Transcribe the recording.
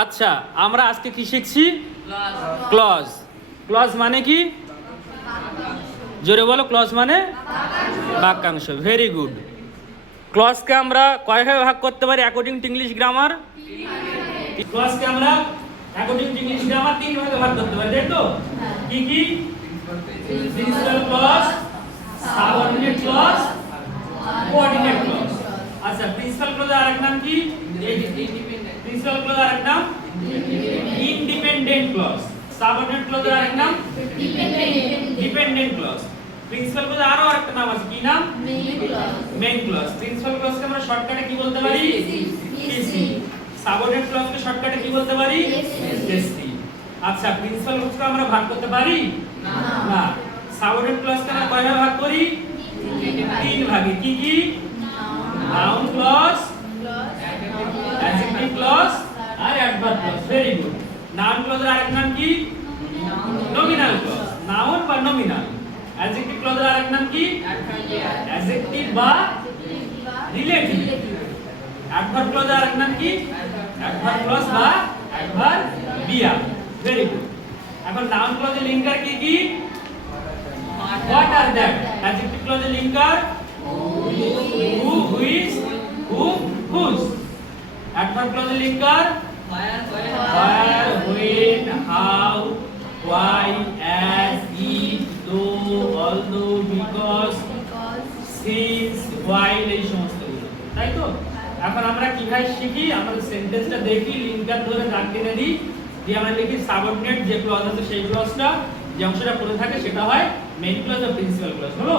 আচ্ছা, আমরা আজকে কি শিখছি? ক্লজ। ক্লজ মানে কি? জোরে বলো। ক্লজ মানে বাক্যাংশ। Very good. ক্লজকে আমরা কয়ভাবে ভাগ করতে পারি অ্যাকর্ডিং টু ইংলিশ গ্রামার? ক্লজকে আমরা অ্যাকর্ডিং টু ইংলিশ গ্রামার তিন ভাগে ভাগ করতে পারি, তাই তো? কি কি? Principal clause, subordinate clause, coordinate clause. আচ্ছা, প্রিন্সিপাল ক্লজের আরেক নাম কি? প্রিন্সিপাল ক্লজের আরেক নাম ইন্ডিপেন্ডেন্ট ক্লজ। সাবঅর্ডিনেট ক্লজের আরেক নাম ডিপেন্ডেন্ট ক্লজ। প্রিন্সিপাল ক্লজের আরো আরেকটা নাম আছে, কি নাম? Main clause. প্রিন্সিপাল ক্লজকে আমরা শর্টকাটে কি বলতে পারি? পিসি। সাবঅর্ডিনেট ক্লজকে শর্টকাটে কি বলতে পারি? এসটি। আচ্ছা, প্রিন্সিপাল ক্লজকে আমরা ভাগ করতে পারি না। সাবঅর্ডিনেট ক্লজকে আমরা কয় ভাগে ভাগ করি? তিন ভাগে। কি কি? নাউন ক্লজ, অ্যাডজেক্টিভ ক্লজ আর adverb clause. Very good. Noun ক্লজের আরেক নাম কি? Nominal clause. নাউন বা নমিনাল। অ্যাডজেক্টিভ ক্লজের আরেক নাম কি? অ্যাডজেক্টিভ বা রিলেটিভ। অ্যাডভার্ব ক্লজের আরেক নাম কি? অ্যাডভার্ব ক্লজ বা অ্যাডভার্বিয়া। Very good. এখন নাউন ক্লজের লিঙ্কার কি কি? What are that? Adjective clause linker who, which, whom, whose. Adverb clause linker where, when, how, why, as, if, though, although, because, since, while এই সমস্তগুলো, তাই তো? এখন আমরা কিভাবে শিখি? আমরা সেন্টেন্সটা দেখি, লিঙ্কার ধরে দাগ টেনে দিই, দিয়ে আমরা লিখি সাবঅর্ডিনেট যে ক্লজ আছে সেই ক্লজটা, যে অংশটা পড়ে থাকে সেটা হয় মেইন ক্লজ বা প্রিন্সিপাল ক্লজ। হলো?